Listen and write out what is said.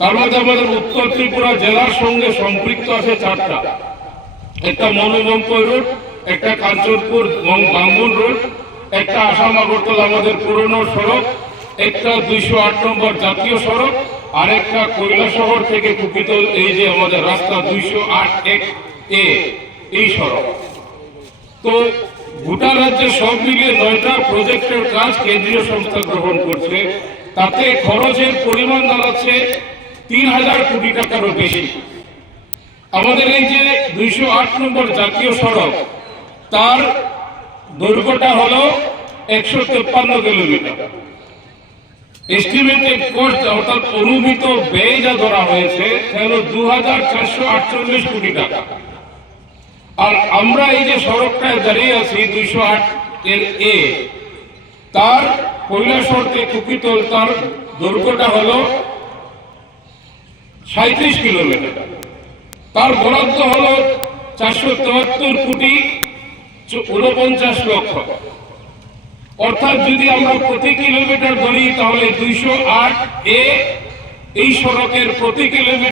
তার মধ্যে আমাদের উত্তর ত্রিপুরা জেলার সঙ্গে সম্পৃক্ত আছে 4টা। একটা মনোমঙ্কই রোড, একটা কাঞ্চনপুর বামুন রোড, একটা আসাম আগরতলা আমাদের পুরনো সড়ক, একটা 208 নম্বর জাতীয় সড়ক, আর একটা কৈলাসহর থেকে কুকিতল এই যে আমাদের রাস্তা 208A এই সড়ক। তো গোটা রাজ্যে সব মিলিয়ে 9টা প্রজেক্টের কাজ কেন্দ্রীয় সংস্থা গ্রহণ করছে। তাতে খরচের পরিমাণ দাঁড়াচ্ছে 3000 কোটি টাকারও বেশি। আমাদের এই যে 208 নম্বর জাতীয় সড়ক, তার দৈর্ঘ্যটা হলো 153 কিলোমিটার। এস্টিমেটেড কস্ট অর্থাৎ অনুমিত ব্যয় যা ধরা হয়েছে হলো 2448 কোটি টাকা। আর আমরা এই যে সড়কটায় দাঁড়িয়ে আছি 208A, তার কৈলাসহর থেকে কুকিতল তার দৈর্ঘ্যটা হলো 37 কিলোমিটার। তার বরাদ্দ হলো 473 কোটি 49 লক্ষ। অর্থাৎ যদি আমরা প্রতি কিলোমিটার ধরি তাহলে 208A এই সড়কের প্রতি কিলোমিটার